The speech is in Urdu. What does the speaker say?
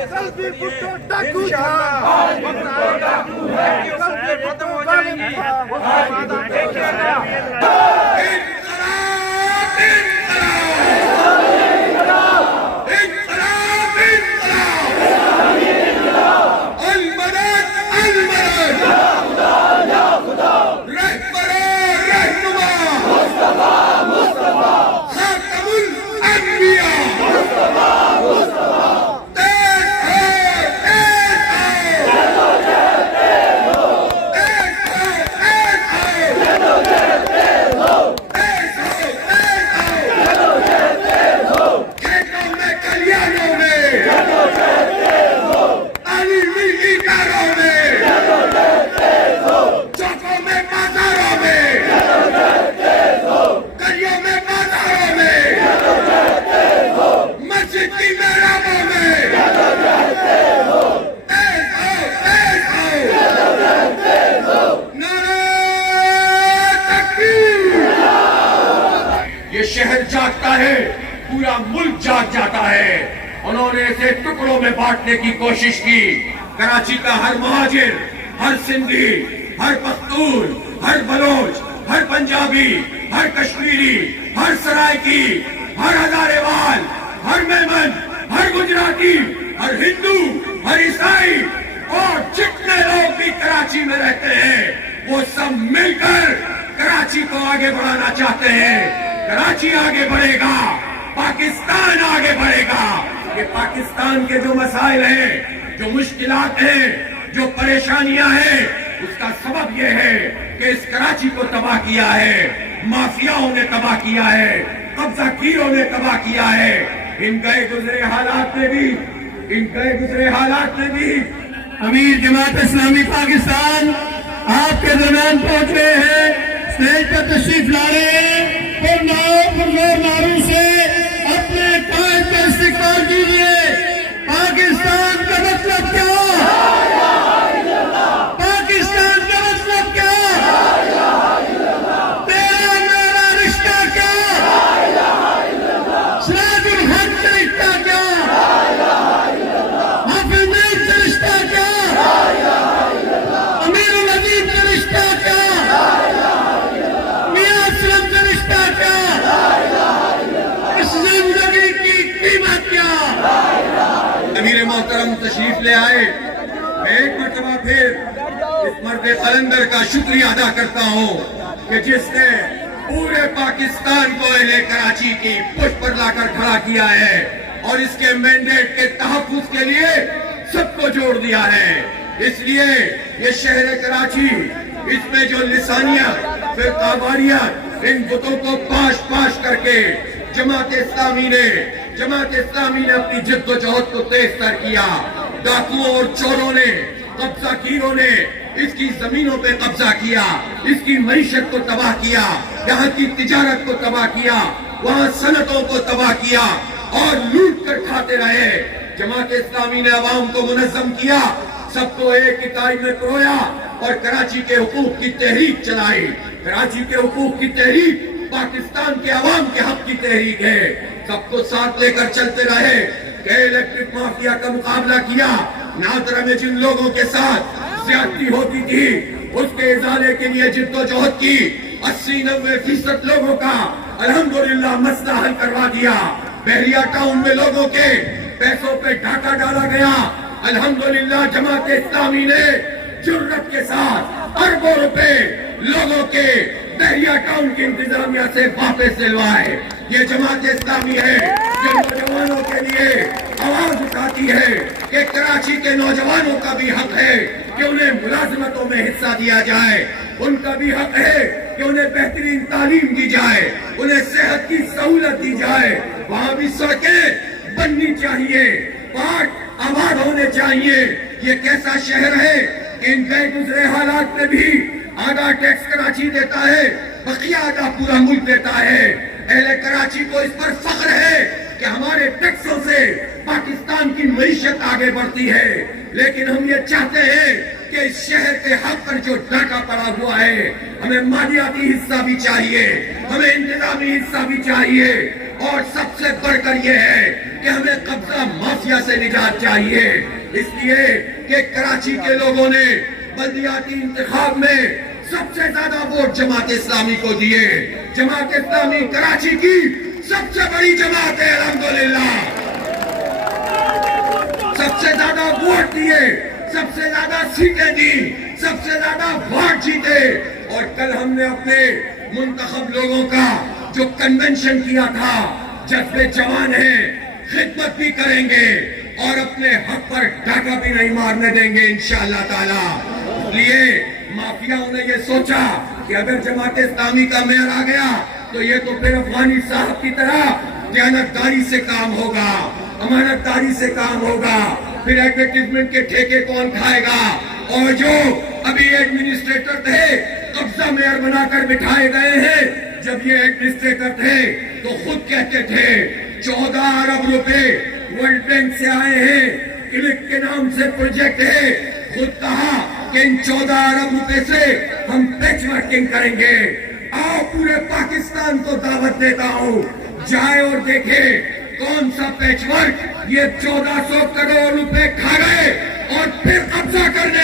کل بھی بھٹو ڈاکو تھا، کل بھی بھٹو ظالم تھا، یہ شہر جاگتا ہے، پورا ملک جاگ جاتا ہے۔ انہوں نے اسے ٹکڑوں میں بانٹنے کی کوشش کی۔ کراچی کا ہر مہاجر، ہر سندھی، ہر پختون، ہر بلوچ، ہر پنجابی، ہر کشمیری، ہر سرائکی، ہر ہزارے وال، ہر میمن، ہر گجراتی، ہر ہندو، ہر عیسائی اور جتنے لوگ بھی کراچی میں رہتے ہیں وہ سب مل کر کراچی کو آگے بڑھانا چاہتے ہیں۔ کراچی آگے بڑھے گا، پاکستان آگے بڑھے گا۔ یہ پاکستان کے جو مسائل ہیں، جو مشکلات ہیں، جو پریشانیاں ہیں، اس کا سبب یہ ہے کہ اس کراچی کو تباہ کیا ہے، مافیاؤں نے تباہ کیا ہے، قبضہ گیروں نے تباہ کیا ہے۔ ان گئے گزرے حالات میں بھی امیر جماعت اسلامی پاکستان آپ کے درمیان پہنچ رہے ہیں، اسٹیج پر تشریف لا رہے ہیں۔ پرزور نعروں سے اپنے قائد کا استقبال کیجیے۔ پاکستان کا مطلب کیا؟ پاکستان کا مطلب کیا؟ تیرا میرا رشتہ کیا؟ سراج الحق کا رشتہ کیا؟ حافظ میر کا رشتہ کیا؟ امیر العظیم کا رشتہ کیا؟ میاں اسلم کا رشتہ کیا؟ اس زندگی کی قیمت کیا؟ امیر محترم تشریف لے آئے۔ میں ایک مرتبہ پھر اس مرد قلندر کا شکریہ ادا کرتا ہوں کہ جس نے پورے پاکستان کو اہل کراچی کی پشت پر لا کر کھڑا کیا ہے اور اس کے مینڈیٹ کے تحفظ کے لیے سب کو جوڑ دیا ہے۔ اس لیے یہ شہر کراچی، اس میں جو لسانیت، فرقہ واریت، ان بتوں کو پاش پاش کر کے جماعت اسلامی نے اپنی جد و جہد کو تیز تر کیا۔ ڈاکوؤں اور چوروں نے، قبضہ گیروں نے اس کی زمینوں پہ قبضہ کیا، اس کی معیشت کو تباہ کیا، یہاں کی تجارت کو تباہ کیا، وہاں صنعتوں کو تباہ کیا اور لوٹ کر کھاتے رہے۔ جماعت اسلامی نے عوام کو منظم کیا، سب کو ایک اکائی میں پرویا اور کراچی کے حقوق کی تحریک چلائی۔ کراچی کے حقوق کی تحریک پاکستان کے عوام کے حق کی تحریک ہے۔ سب کو ساتھ لے کر چلتے رہے کہ الیکٹرک مافیا کا مقابلہ کیا۔ نادرہ میں جن لوگوں کے ساتھ زیادتی ہوتی تھی اس کے ازالے کے لیے جد و جہد کی، 80-90% لوگوں کا الحمدللہ مسئلہ حل کروا دیا۔ بحریہ ٹاؤن میں لوگوں کے پیسوں پہ ڈاکہ ڈالا گیا، الحمدللہ جماعت اسلامی نے جرأت کے ساتھ اربوں روپے لوگوں کے بحریہ ٹاؤن کی انتظامیہ سے واپس دلوائے۔ یہ جماعت اسلامی ہے جو نوجوانوں کے لیے آواز اٹھاتی ہے کہ کراچی کے نوجوانوں کا بھی حق ہے کہ انہیں ملازمتوں میں حصہ دیا جائے، ان کا بھی حق ہے کہ انہیں بہترین تعلیم دی جائے، انہیں صحت کی سہولت دی جائے، وہاں بھی سڑکیں بننی چاہیے، پارک آباد ہونے چاہیے۔ یہ کیسا شہر ہے کہ ان گئے گزرے حالات میں بھی آدھا ٹیکس کراچی دیتا ہے، بقیہ آدھا پورا ملک دیتا ہے۔ اہل کراچی کو اس پر فخر ہے کہ ہمارے ٹیکسوں سے پاکستان کی معیشت آگے بڑھتی ہے، لیکن ہم یہ چاہتے ہیں کہ اس شہر کے حق پر جو ڈاکہ پڑا ہوا ہے ہمیں مالیاتی حصہ بھی چاہیے، ہمیں انتظامی حصہ بھی چاہیے، اور سب سے بڑھ کر یہ ہے کہ ہمیں قبضہ مافیا سے نجات چاہیے، اس لیے کہ کراچی کے لوگوں نے بلدیاتی انتخاب میں سب سے زیادہ ووٹ جماعت اسلامی کو دیے۔ جماعت اسلامی کراچی کی سب سے بڑی جماعت ہے الحمدللہ، سب سے زیادہ ووٹ دیے، سب سے زیادہ سیٹیں دی، سب سے زیادہ ووٹ جیتے۔ اور کل ہم نے اپنے منتخب لوگوں کا جو کنونشن کیا تھا، جذبے جوان ہیں، خدمت بھی کریں گے اور اپنے حق پر ڈاکہ بھی نہیں مارنے دیں گے انشاءاللہ تعالی۔ اس لیے مافیاؤں نے یہ سوچا کہ اگر جماعت اسلامی کا میئر آ گیا تو یہ تو پھر افغانی صاحب کی طرح دیانتداری سے کام ہوگا، امانت داری سے کام ہوگا، پھر ایڈورٹائزمنٹ کے ٹھیکے کون کھائے گا۔ اور جو ابھی ایڈمنسٹریٹر تھے قبضہ میئر بنا کر بٹھائے گئے ہیں، جب یہ ایڈمنسٹریٹر تھے تو خود کہتے تھے 14 ارب روپے ورلڈ بینک سے آئے ہیں، کلک کے نام سے پروجیکٹ ہے، خود کہا کہ ان 14 ارب روپے سے ہم پیچ ورکنگ کریں گے۔ آؤ پورے پاکستان کو دعوت دیتا ہوں، جائے اور دیکھے کون سا پیچ ورک یہ 1400 کروڑ روپے کھا گئے اور پھر قبضہ کرنے